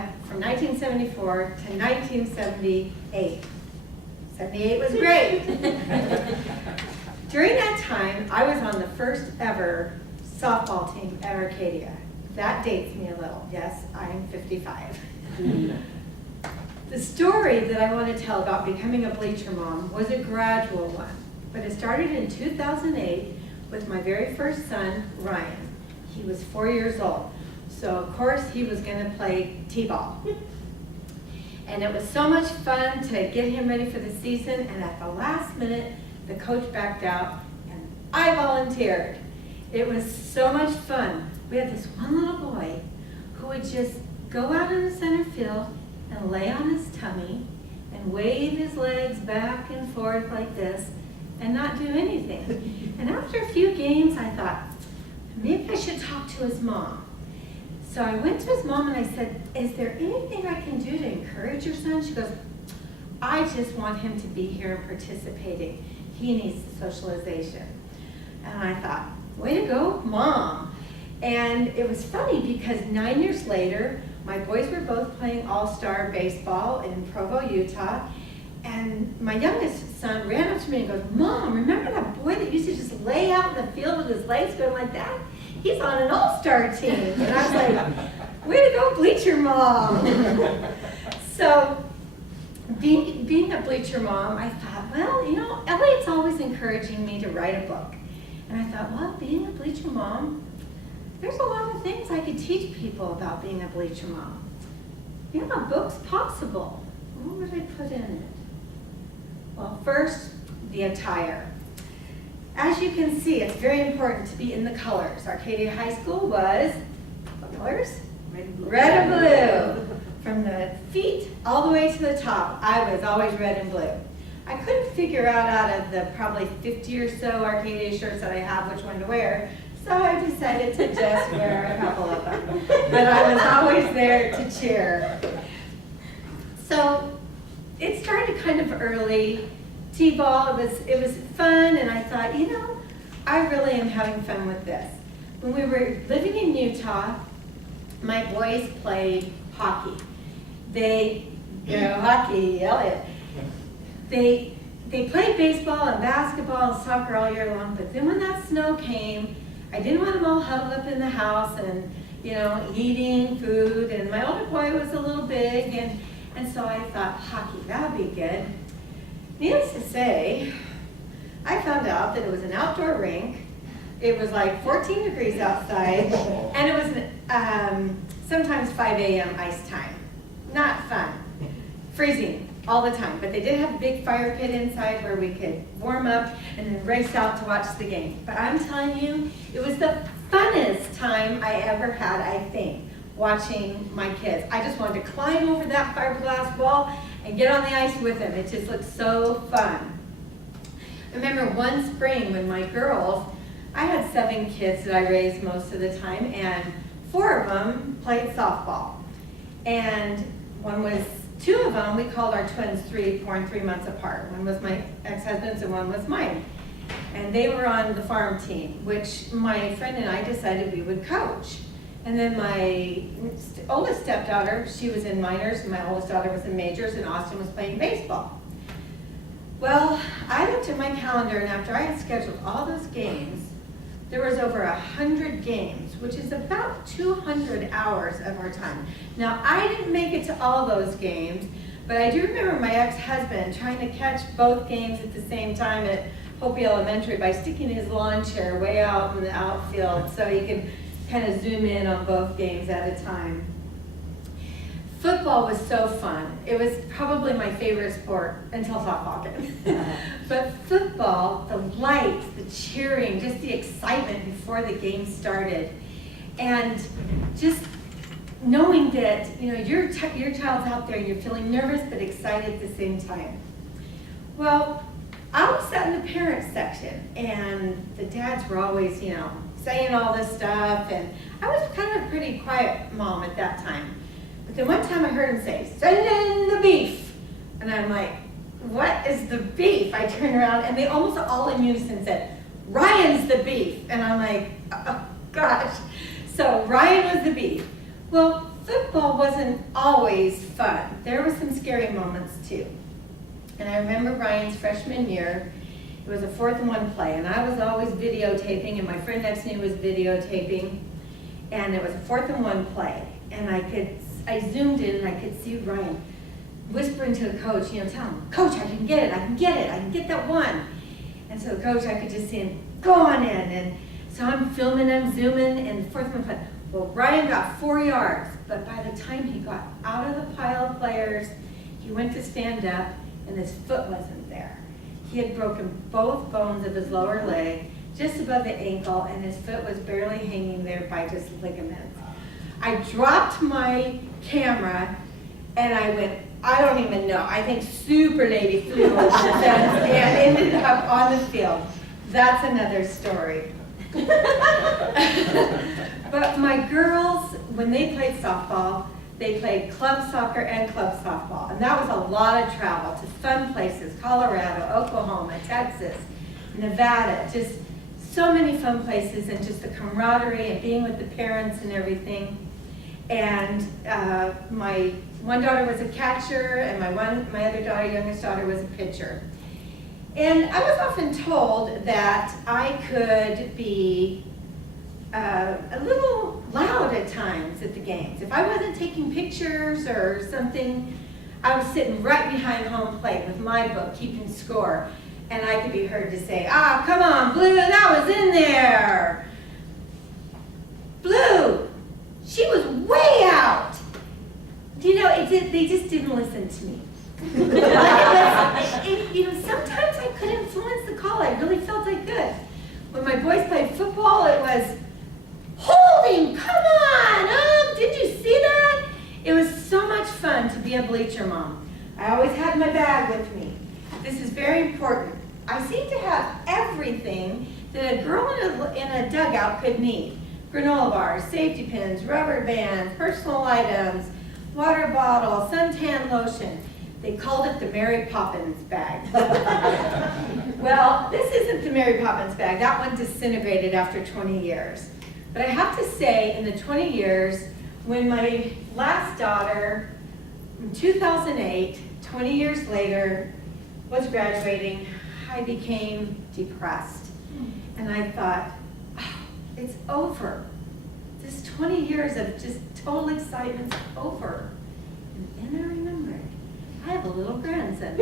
Arcadia from 1974 to 1978. 78 was great. During that time, I was on the first ever softball team at Arcadia. That dates me a little. Yes, I'm 55. The story that I want to tell about becoming a bleacher mom was a gradual one, but it started in 2008 with my very first son, Ryan. He was 4 years old, so of course he was going to play t-ball. And it was so much fun to get him ready for the season, and at the last minute, the coach backed out, and I volunteered. It was so much fun. We had this one little boy who would just go out in the center field and lay on his tummy and wave his legs back and forth like this and not do anything. And after a few games, I thought, maybe I should talk to his mom. So I went to his mom and I said, is there anything I can do to encourage your son? She goes, I just want him to be here and participating. He needs the socialization. And I thought, way to go, Mom. And it was funny because 9 years later, my boys were both playing all-star baseball in Provo, Utah. And my youngest son ran up to me and goes, Mom, remember that boy that used to just lay out in the field with his legs going like that? He's on an all-star team. And I was like, way to go, Bleacher Mom. So being a Bleacher Mom, I thought, well, you know, Elliot's always encouraging me to write a book. And I thought, well, being a Bleacher Mom, there's a lot of things I could teach people about being a Bleacher Mom. You know, a book's possible. What would I put in it? Well, first, the attire. As you can see, it's very important to be in the colors. Arcadia High School was, what colors? Red and blue. From the feet all the way to the top, I was always red and blue. I couldn't figure out of the probably 50 or so Arcadia shirts that I have which one to wear, so I decided to just wear a couple of them. But I was always there to cheer. So it started kind of early. T-ball, it was fun, and I thought, you know, I really am having fun with this. When we were living in Utah, my boys played hockey. Hockey, Elliot. They played baseball and basketball and soccer all year long, but then when that snow came, I didn't want them all huddled up in the house and, you know, eating food, and my older boy was a little big, and so I thought, hockey, that would be good. Needless to say, I found out that it was an outdoor rink. It was like 14 degrees outside, and it was sometimes 5 a.m. ice time. Not fun. Freezing all the time, but they did have a big fire pit inside where we could warm up and then race out to watch the game. But I'm telling you, it was the funnest time I ever had, I think, watching my kids. I just wanted to climb over that fiberglass wall and get on the ice with them. It just looked so fun. I remember one spring when my girls, I had 7 kids that I raised most of the time, and 4 of them played softball. And 2 of them, we called our twins 4 and 3 months apart. One was my ex-husband's and one was mine. And they were on the farm team, which my friend and I decided we would coach. And then my oldest stepdaughter, she was in minors, and my oldest daughter was in majors, and Austin was playing baseball. Well, I looked at my calendar, and after I had scheduled all those games, there was over 100 games, which is about 200 hours of our time. Now, I didn't make it to all those games, but I do remember my ex-husband trying to catch both games at the same time at Hopi Elementary by sticking his lawn chair way out in the outfield so he could kind of zoom in on both games at a time. Football was so fun. It was probably my favorite sport until softball came. But football, the lights, the cheering, just the excitement before the game started, and just knowing that, you know, your child's out there and you're feeling nervous but excited at the same time. Well, I was sat in the parents section, and the dads were always, you know, saying all this stuff, and I was kind of a pretty quiet mom at that time. But then one time I heard him say, "Send in the beef." And I'm like, what is the beef? I turned around, and they almost all in unison said, "Ryan's the beef." And I'm like, oh gosh. So Ryan was the beef. Well, football wasn't always fun. There were some scary moments too. And I remember Ryan's freshman year, it was a 4th and 1 play, and I was always videotaping, and my friend next to me was videotaping, and it was a 4th and 1 play. And I zoomed in and I could see Ryan whispering to the coach, tell him, "Coach, I can get it, I can get it, I can get that one." And so the coach, I could just see him, "Go on in." And so I'm filming, I'm zooming, and the 4th and 1 play. Well, Ryan got 4 yards, but by the time he got out of the pile of players, he went to stand up, and his foot wasn't there. He had broken both bones of his lower leg, just above the ankle, and his foot was barely hanging there by just ligaments. I dropped my camera, and I went, I don't even know, I think Super Lady flew over the fence and ended up on the field. That's another story. But my girls, when they played softball, they played club soccer and club softball. And that was a lot of travel to fun places, Colorado, Oklahoma, Texas, Nevada, just so many fun places, and just the camaraderie and being with the parents and everything. And my one daughter was a catcher, and my other daughter, youngest daughter, was a pitcher. And I was often told that I could be a little loud at times at the games. If I wasn't taking pictures or something, I was sitting right behind home plate with my book, keeping score, and I could be heard to say, "Ah, come on, Blue, that was in there. Blue, she was way out." They just didn't listen to me. Sometimes I could influence the call. I really felt I could. When my boys played football, it was, "Holding, come on, did you see that?" It was so much fun to be a bleacher mom. I always had my bag with me. This is very important. I seem to have everything that a girl in a dugout could need. Granola bars, safety pins, rubber bands, personal items, water bottle, suntan lotion. They called it the Mary Poppins bag. Well, this isn't the Mary Poppins bag. That one disintegrated after 20 years. But I have to say, in the 20 years, when my last daughter, in 2008, 20 years later, was graduating, I became depressed. And I thought, oh, it's over. This 20 years of just total excitement's over. And then I remembered, I have a little grandson.